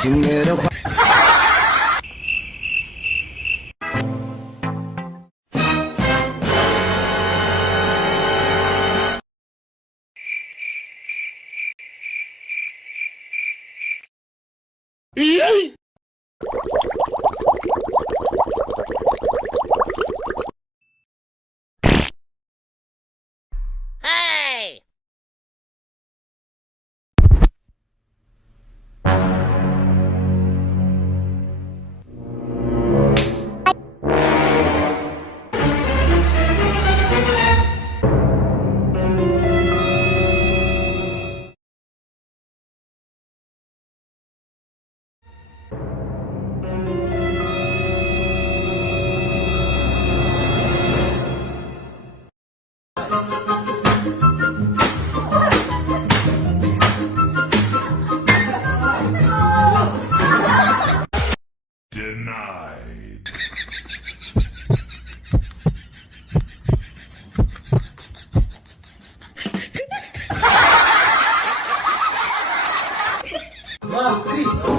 心爱的花。咦？嘿！Denied. 2, 3.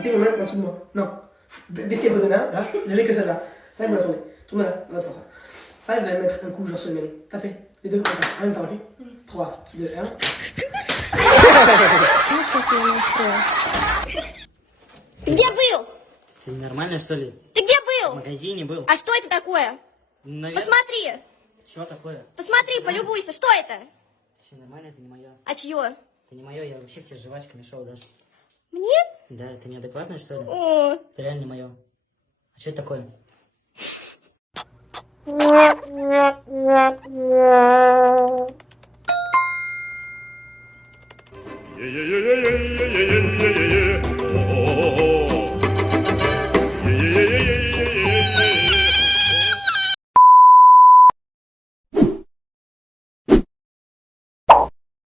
Mettez vos mains en dessous de moi. Non. Baissez vos deux mains, là. Levez que celle-là. Ça, vous la tournez. Tournez là, dans votre sens. Ça, vous allez mettre un coup, genre sur le même. Tapez. Les deux en même temps, ok 3, 2, 1. Ты где был? Ты нормально, что ли? Ты где В был? магазине был. А что это такое? Наверное. Посмотри. Что такое? Посмотри, полюбуйся. Что это? Что, нормально, это не мое. А чье? Это не мое, я вообще к тебе с жвачками шел даже. Мне? Да, ты неадекватная, что ли? О. Это реально не мое. А что это такое?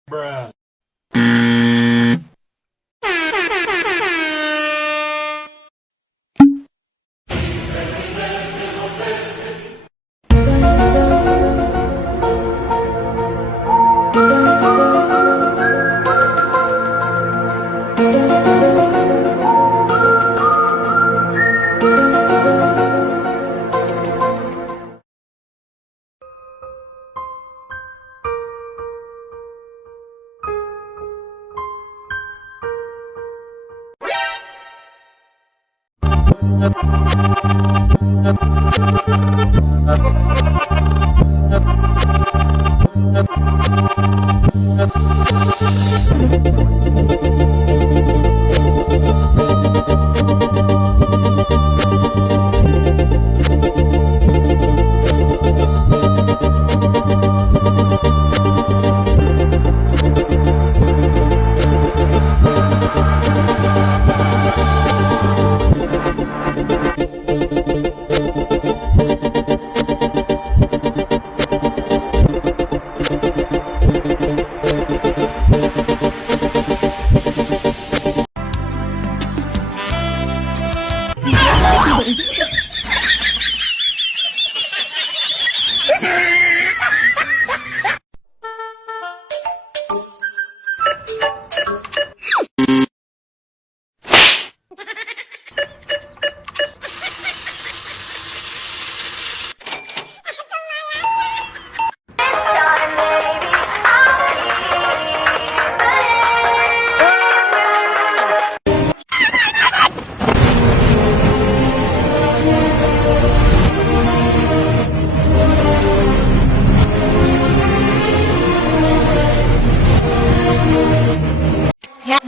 Bruh.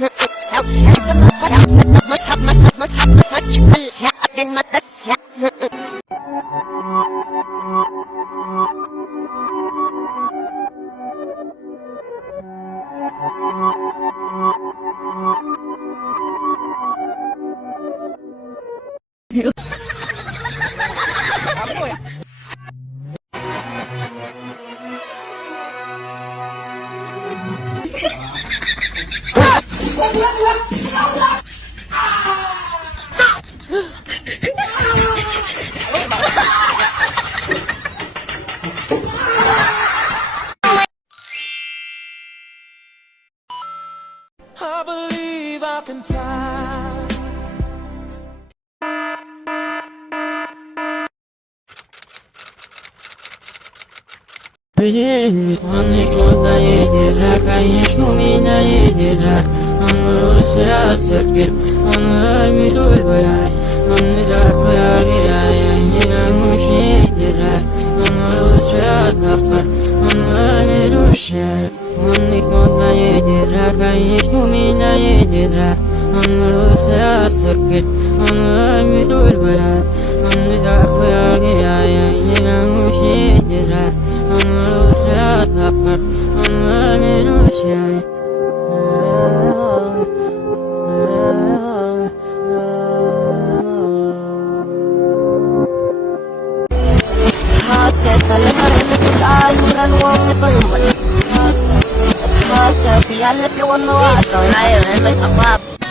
I believe I can fly. Он никуда едет, конечно, у меня едет. Он русся сыркер, он амидур бай, он не такой я не научи едет. Он русся дафар, он амидуша. Он никуда едет, конечно, у меня едет. Он русся сыркер, он амидур бай, он не такой я не научи едет. Tapi alat kawan mo ato na yun, may kapap.